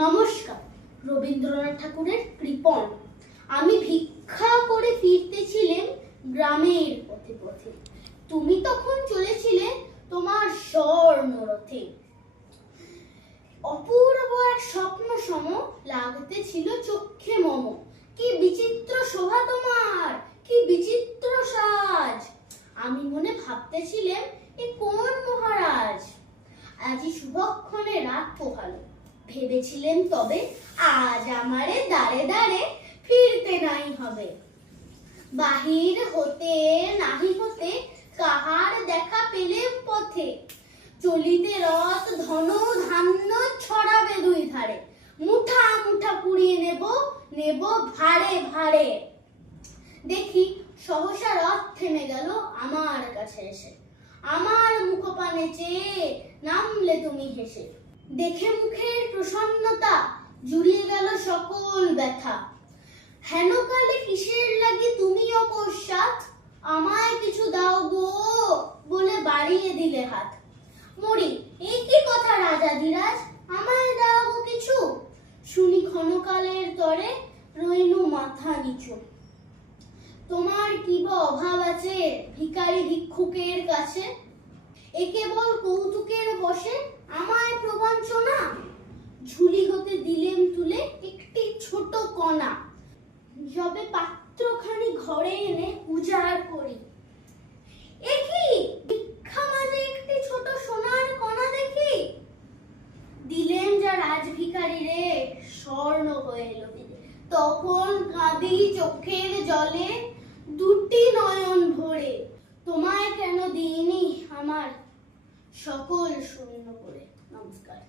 নমস্কার। রবীন্দ্রনাথ ঠাকুরের কৃপণ। আমি ভিক্ষা করে ফিরতেছিলাম গ্রামের পথে পথে, তুমি তখন চলেছিলে তোমার স্বর্ণরথে। অপূর্ব এক স্বপ্ন সম লাগতেছিল চক্ষে মম। কি বিচিত্র শোভা তোমার, কি বিচিত্র সাজ। আমি মনে ভাবতেছিলাম এ কোন মহারাজ। আজি শুভক্ষণে রাত পোহালো, ভেবেছিলেন তবে আজ আমারে দাঁড়ে দাঁড়ে ফিরতে নাই হবে। বাহির হতে নাহি হতে কাহার দেখা পেলেম পথে। চলিতে রথ ধন ধান্য ছড়াবে দুই ধারে। মুঠা মুঠা কুড়িয়ে নেব নেব ভাড়ে ভাড়ে। দেখি সহসা রথ থেমে গেল আমার কাছে এসে। আমার মুখপানে চেয়ে নামলে তুমি হেসে। দেখে মুখের প্রসন্নতা জুড়িয়ে গেল সকল ব্যথা। হেন কালে কিসের লাগি তুমি অকস্মাৎ, আমায় কিছু দাও গো বলে বাড়িয়ে দিলে হাত। মরি এ কি কথা রাজাধিরাজ, আমায় দাও গো কিছু। শুনি ক্ষণকালের তরে রইনু মাথা নিচু। তোমার কি বা অভাব আছে ভিখারি ভিক্ষুকের কাছে। এ কেবল কৌতুকের বসে আমায় প্রবঞ্চনা। ঝুলি হতে দিলেম তুলে একটি ছোট কণা। যবে পাত্রখানি ঘরে এনে উজাড় করি, এ কি ভিক্ষা মাঝে একটি ছোট সোনার কণা দেখি। দিলেন যা রাজভিখারি রে, স্বর্ণ হয়ে এলো ফিরে। তখন কাঁদি চোখের জলে দুটি নয়ন ভরে। তোমায় কেন দিইনি আমার সকল শূন্য করে। নমস্কার।